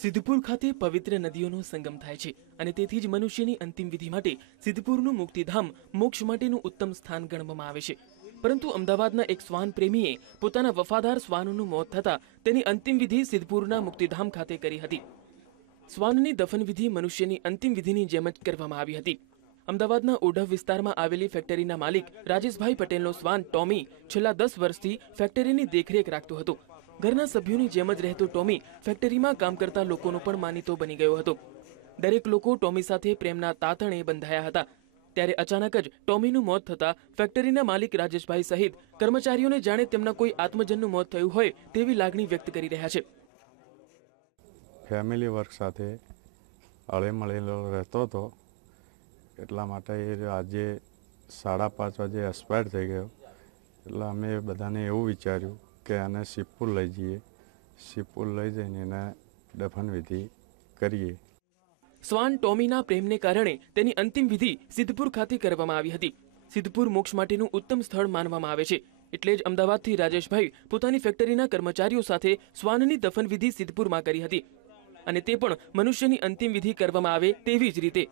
સિદ્ધપુર ખાતે પવિત્ર નદીઓનો સંગમ થાય છે અને તેથી જ મનુષ્યની અંતિમ વિધિ માટે સિદ્ધપુરનું મુક્તિધામ મોક્ષ માટેનું ઉત્તમ સ્થાન ગણવામાં આવે છે. પરંતુ અમદાવાદના એક શ્વાન પ્રેમીએ પોતાના વફાદાર શ્વાનનું મોત થતાં તેની અંતિમ વિધિ સિદ્ધપુરના મુક્તિધામ ખાતે કરી હતી. શ્વાનની દફનવિધિ મનુષ્યની અંતિમ વિધિની જેમ જ કરવામાં આવી હતી. અમદાવાદના ઓઢવ વિસ્તારમાં આવેલી ફેક્ટરીના માલિક રાજેશભાઈ પટેલનો શ્વાન ટોમી છેલ્લા દસ વર્ષથી ફેક્ટરીની દેખરેખ રાખતો હતો. ઘરના સભ્યોની જેમ જ રહેતો ટોમી ફેક્ટરીમાં કામ કરતા લોકોનો પણ માનીતો બની ગયો હતો. દરેક લોકો ટોમી સાથે પ્રેમના તાતણે બંધાયા હતા. ત્યારે અચાનક જ ટોમીનું મોત થતાં ફેક્ટરીના માલિક રાજેશભાઈ સહિત કર્મચારીઓને જાણે તેમના કોઈ આત્મજનનું મોત થયું હોય તેવી લાગણી વ્યક્ત કરી રહ્યા છે. ફેમિલી વર્ક સાથે અળેમળેલો રહેતો હતો. એટલા માટે આજે સાડા પાંચ વાગે એક્સપાયર થઈ ગયો. એટલે અમે બધાને એવું વિચાર્યું કે આને શિવપુર લઈ જઈએ. શિવપુર લઈ જઈને એને દફનવિધિ કરીએ. શ્વાન ટોમીના પ્રેમને કારણે તેની અંતિમ વિધિ સિદ્ધપુર ખાતે કરવામાં આવી હતી. સિદ્ધપુર મોક્ષ માટેનું ઉત્તમ સ્થળ માનવામાં આવે છે. એટલે જ અમદાવાદથી રાજેશભાઈ પોતાની ફેક્ટરીના કર્મચારીઓ સાથે શ્વાનની દફનવિધિ સિદ્ધપુરમાં કરી હતી. અને તે પણ મનુષ્યની અંતિમ વિધિ કરવામાં આવે તેવી જ રીતે.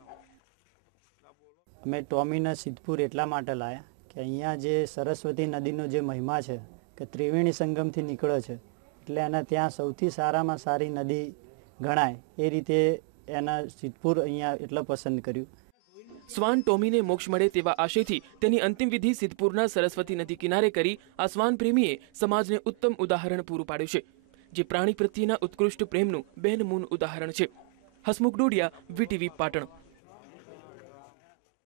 અમે ટોમીના સિદ્ધપુર એટલા માટે લાયા કે અહીંયા જે સરસ્વતી નદીનો જે મહિમા છે કે ત્રિવેણી સંગમથી નીકળે છે, એટલે એના ત્યાં સૌથી સારામાં સારી નદી ગણાય એ રીતે એના સિદ્ધપુર અહીંયા એટલે પસંદ કર્યું. શ્વાન ટોમીને મોક્ષ મળે તેવા આશયથી તેની અંતિમ વિધિ સિદ્ધપુરના સરસ્વતી નદી કિનારે કરી આ શ્વાન પ્રેમીએ સમાજને ઉત્તમ ઉદાહરણ પૂરું પાડ્યું છે, જે પ્રાણી પ્રત્યેના ઉત્કૃષ્ટ પ્રેમનું બેનમૂન ઉદાહરણ છે. હસમુખ ડોડિયા, વીટીવી પાટણ.